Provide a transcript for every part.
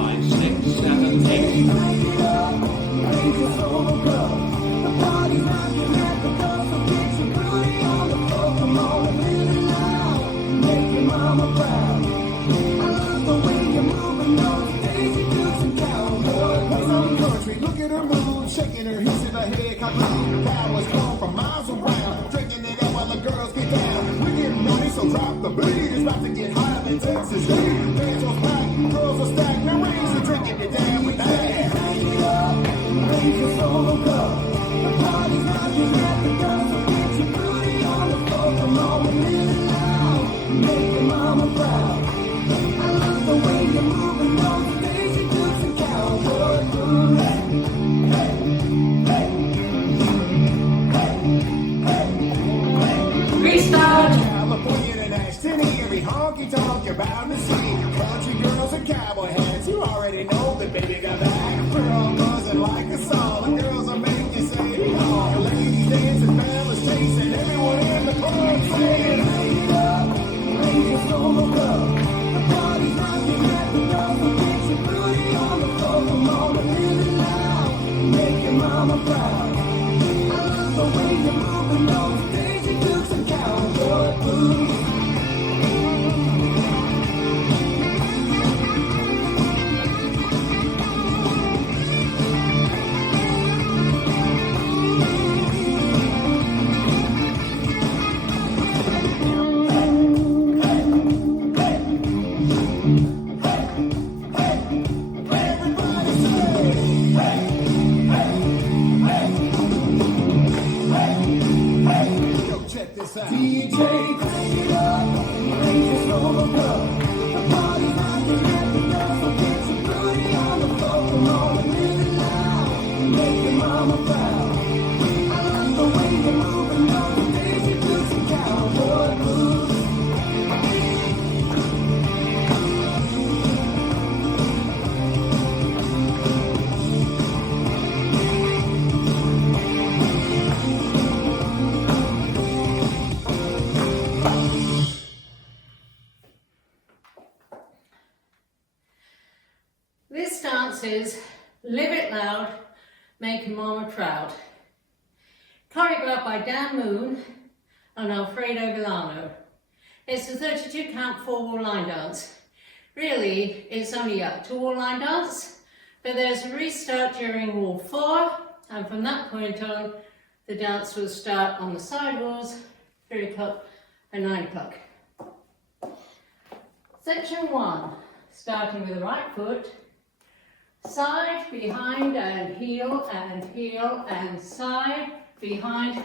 5, 6, 7, 8. The party's rocking at the door, so get your booty on the floor. Come on and live it loud, make your mama proud. I love the way you're moving those Daisy Dukes and cowboy. What's on country? Look at her move, shaking her hips in her head. Cocktail powers come from miles around, drinking it up while the girls get down. We're getting ready, so drop the beat. It's about to get hotter than Texas heat. Dance on packed, girls are stacked, now raise the drinking it down with that. Hang it up, raise your solo cup. The party's rocking at the door, so get your booty on the floor. Come on and live it loud, make your mama proud. I love the way you're moving those Daisy Dukes and cowboy boots. Restart. California and Ashton, every honky tonk you're bound to see. Country girls and cowboy hats, you already know that baby got back. Girl buzzing like a song, the girls are making you say, oh. Ladies dancing, fellas chasing, everyone in the club saying, Hang it up, raise your solo cup. The party's rocking at the door, so get your booty on the floor. Come on and live it loud, make your mama proud. I love the way you're moving those Daisy Dukes and cowboy boots. yo, check this out. DJ, crank it up, raise your solo cup. The party's rocking at the door, so get your booty on the floor. Come on and live it loud, make your mama proud. I love the way you're moving those Daisy Dukes and cowboy boots. This dance is Live It Loud, Make Your Mama Proud. Choreographed by Dan Moon and Alfredo Villano. It's a 32 count 4-wall line dance. Really, it's only a 2-wall line dance, but there's a restart during wall 4, and from that point on, the dance will start on the side walls, 3 o'clock and 9 o'clock. Section 1, starting with the right foot, side, behind and heel and side, behind,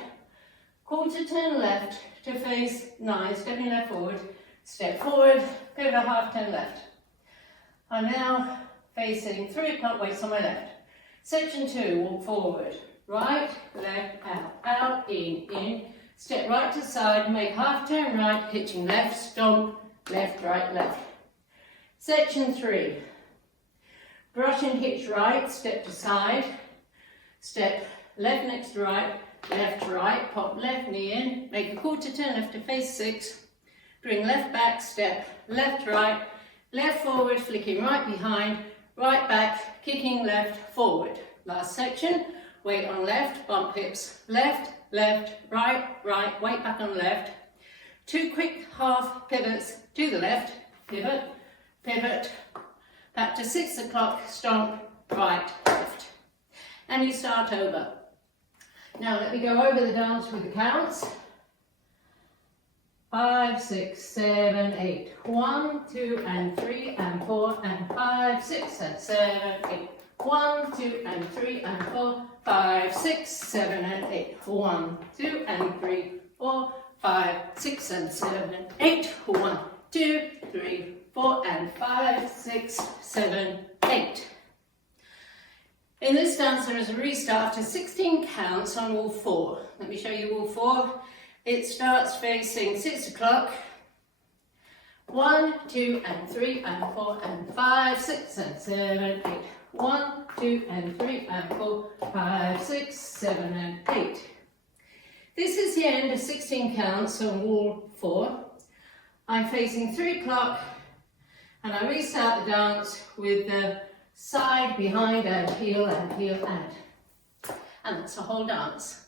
quarter turn left to face 9, stepping left forward, step forward, pivot half turn left. I'm now facing 3 o'clock, weights on my left. Section 2, walk forward, right, left, out, in, step right to side, make half turn right, hitching left, stomp, left, right, left. Section 3, brush and hitch right, step to side, step left next to right, pop left knee in, make a quarter turn left to face 6, bring left back, step left right, left forward, flicking right behind, right back, kicking left forward. Last section, weight on left, bump hips left, right, weight back on left. 2 quick half pivots to the left, pivot, back to 6 o'clock, stomp, right, left. And you start over. Now let me go over the dance with the counts. 5, 6, 7, 8. 1, 2, and 3, and 4, and 5, 6, and 7, 8. 1, 2, and 3, and 4, 5, 6, 7, and 8. 1, 2, and 3, 4, 5, 6, and 7, 8. 1, 2, 3, 4, and 5, 6, 7, 8. In this dance there is a restart to 16 counts on wall 4. Let me show you wall 4. It starts facing 6 o'clock. 1, 2, and 3, and 4, and 5, 6, and 7, 8. 1, 2, and 3, and 4, 5, 6, 7, and 8. This is the end of 16 counts on wall 4. I'm facing 3 o'clock And I restart the dance with the side, behind and heel and. And that's the whole dance.